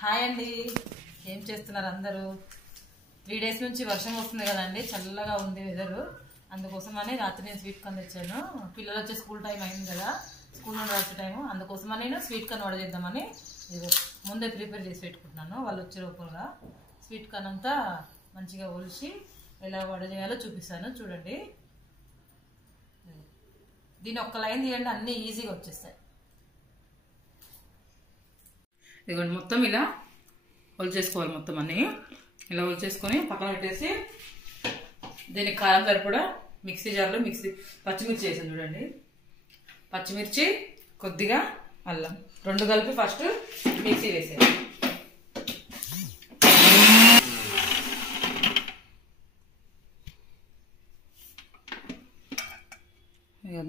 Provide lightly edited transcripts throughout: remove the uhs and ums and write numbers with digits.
Hi అండి, ఏం చేస్తున్నారు అందరూ? 3 డేస్ నుంచి వర్షం వస్తుంది కదండి, చల్లగా ఉంది వెదర్. అందుకోసమని రాత్రి నేను స్వీట్ కార్న్ తెచ్చాను. పిల్లలు వచ్చే స్కూల్ టైం అయింది కదా, స్కూల్ నుండి వచ్చే టైము. అందుకోసమని నేను స్వీట్ కార్న్ ఆర్డర్ చేద్దామని ముందే ప్రిపేర్ చేసి పెట్టుకుంటున్నాను. వాళ్ళు వచ్చే లోపలగా స్వీట్ కార్న్ అంతా మంచిగా ఒలిచి ఎలా ఆర్డర్ చేయాలో చూపిస్తాను. చూడండి, దీని ఒక్క లైన్ తీయండి, అన్నీ ఈజీగా వచ్చేస్తాయి. ఇదిగోండి, మొత్తం ఇలా ఒలిచేసుకోవాలి. మొత్తం అన్నీ ఇలా ఒలిచేసుకొని పక్కన పెట్టేసి దీనికి కారం సరిపడా మిక్సీ జార్లో పచ్చిమిర్చి వేసాను. చూడండి, పచ్చిమిర్చి కొద్దిగా అల్లం రెండు కలిపి ఫస్ట్ మిక్సీ వేసేది.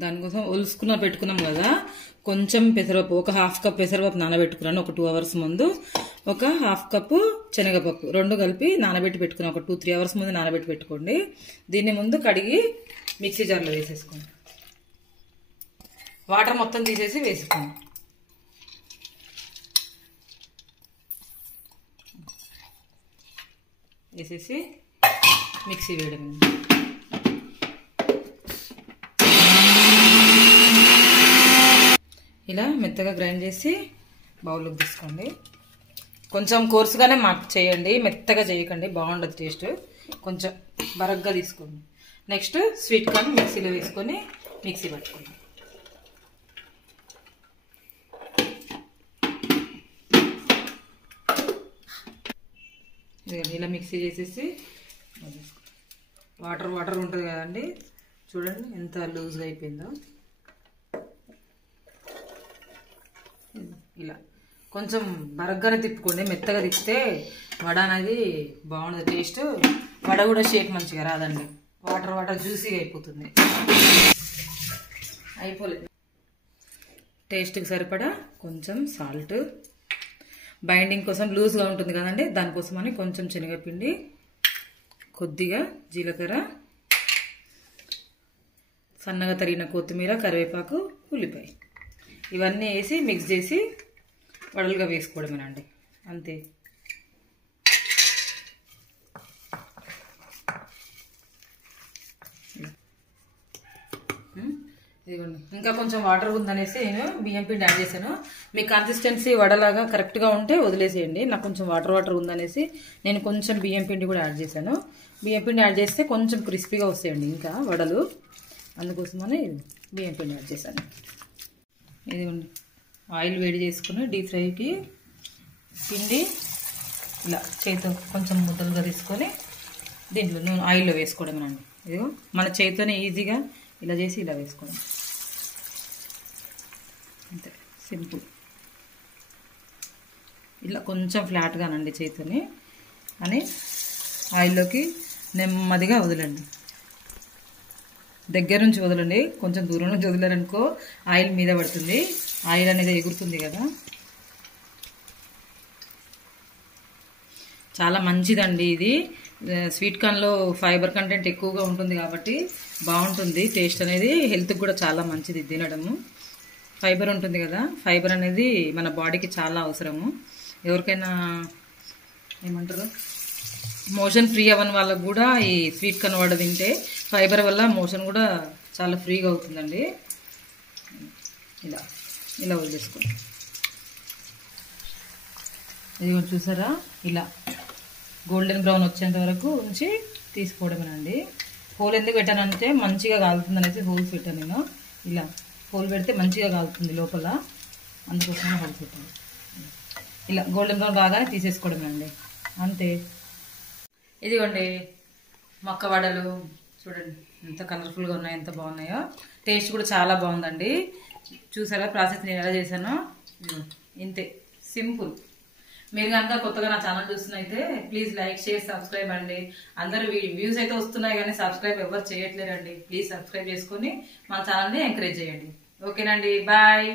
దానికోసం ఒలుసుకున్న పెట్టుకున్నాం కదా, కొంచెం పెసరపప్పు, ఒక హాఫ్ కప్ పెసరపప్పు నానబెట్టుకున్నాను ఒక 2 అవర్స్ ముందు. ఒక హాఫ్ కప్పు శనగపప్పు రెండు కలిపి నానబెట్టి పెట్టుకున్నాను. ఒక 2-3 అవర్స్ ముందు నానబెట్టి పెట్టుకోండి. దీన్ని ముందు కడిగి మిక్సీ జార్లో వేసేసుకోండి. వాటర్ మొత్తం తీసేసి వేసుకోండి. వేసేసి మిక్సీ వేయడం. ఇలా మెత్తగా గ్రైండ్ చేసి బౌల్లోకి తీసుకోండి. కొంచెం కోర్సుగానే చేయండి, మెత్తగా చేయకండి, బాగుండదు టేస్ట్. కొంచెం బరగ్గా తీసుకోండి. నెక్స్ట్ స్వీట్ కార్న్ మిక్సీలో వేసుకొని మిక్సీ పట్టుకోండి. ఇలా మిక్సీ చేసేసి వాటర్ వాటర్ ఉంటుంది కదండి, చూడండి ఎంత లూజ్గా అయిపోయిందో. ఇలా కొంచెం బరగ్గానే తిప్పుకోండి, మెత్తగా తిప్పితే వడ అనేది బాగుండదు టేస్ట్. వడ కూడా షేప్ మంచిగా రాదండి, వాటర్ వాటర్ జ్యూసీగా అయిపోతుంది. అయిపోలేదు. టేస్ట్కి సరిపడా కొంచెం సాల్ట్, బైండింగ్ కోసం లూజ్గా ఉంటుంది కదండి, దానికోసమని కొంచెం శనగపిండి, కొద్దిగా జీలకర్ర, సన్నగా తరిగిన కొత్తిమీర, కరివేపాకు, ఉల్లిపాయ ఇవన్నీ వేసి మిక్స్ చేసి వడలుగా వేసుకోవడమేనండి, అంతే. ఇదిగోండి, ఇంకా కొంచెం వాటర్ ఉందనేసి నేను బియ్యం పిండి యాడ్ చేశాను. మీ కన్సిస్టెన్సీ వడలాగా కరెక్ట్గా ఉంటే వదిలేసేయండి. నాకు కొంచెం వాటర్ వాటర్ ఉందనేసి నేను కొంచెం బియ్యం పిండి కూడా యాడ్ చేశాను. బియ్యం పిండి యాడ్ చేస్తే కొంచెం క్రిస్పీగా వస్తాయండి ఇంకా వడలు, అందుకోసమని బియ్యం పిండి యాడ్ చేశాను. ఇదిగోండి, ఆయిల్ వేడి చేసుకుని డీప్ ఫ్రైకి పిండి ఇలా చేతితో కొంచెం ముద్దలుగా తీసుకొని దీంట్లో నూనె ఆయిల్లో వేసుకోవడం అండి. ఇదిగో మన చేతితోనే ఈజీగా ఇలా చేసి ఇలా వేసుకోవడం, అంతే సింపుల్. ఇలా కొంచెం ఫ్లాట్గానండి చేతితోని అని ఆయిల్లోకి నెమ్మదిగా వదలండి. దగ్గర నుంచి వదలండి, కొంచెం దూరం నుంచి వదిలేరనుకో ఆయిల్ మీద పడుతుంది, ఆయిల్ అనేది ఎగురుతుంది కదా. చాలా మంచిదండి ఇది. స్వీట్ కార్న్లో ఫైబర్ కంటెంట్ ఎక్కువగా ఉంటుంది కాబట్టి బాగుంటుంది టేస్ట్ అనేది. హెల్త్కి కూడా చాలా మంచిది తినడము. ఫైబర్ ఉంటుంది కదా, ఫైబర్ అనేది మన బాడీకి చాలా అవసరము. ఎవరికైనా ఏమంటారు, మోషన్ ఫ్రీ అవ్వని వాళ్ళకు కూడా ఈ స్వీట్ కార్న్ వడ తింటే ఫైబర్ వల్ల మోషన్ కూడా చాలా ఫ్రీగా అవుతుందండి. ఇలా ఇలా వదిలేసుకోండి. ఇది చూసారా, ఇలా గోల్డెన్ బ్రౌన్ వచ్చేంత వరకు ఉంచి తీసుకోవడమేనండి. హోల్ ఎందుకు పెట్టానంటే మంచిగా కాలుతుంది అనేసి హోల్స్ పెట్టాను నేను. ఇలా హోల్ పెడితే మంచిగా కాలుతుంది లోపల, అందుకోసమే హోల్స్ పెట్టాను. ఇలా గోల్డెన్ బ్రౌన్ బాగానే తీసేసుకోవడమేనండి, అంతే. ఇదిగోండి మొక్క వడలు, చూడండి ఎంత కలర్ఫుల్గా ఉన్నాయో, ఎంత బాగున్నాయో. టేస్ట్ కూడా చాలా బాగుందండి. చూసారా ప్రాసెస్ నేను ఎలా చేశానో, ఇంతే సింపుల్. మీరు కనుక కొత్తగా నా ఛానల్ చూస్తున్నైతే ప్లీజ్ లైక్, షేర్, సబ్స్క్రైబ్ అండి. అందరూ వ్యూస్ అయితే వస్తున్నాయి కానీ సబ్స్క్రైబ్ ఎవరు చేయట్లేరండి. ప్లీజ్ సబ్స్క్రైబ్ చేసుకొని మా ఛానల్ని ఎంకరేజ్ చేయండి. ఓకేనండి, బాయ్.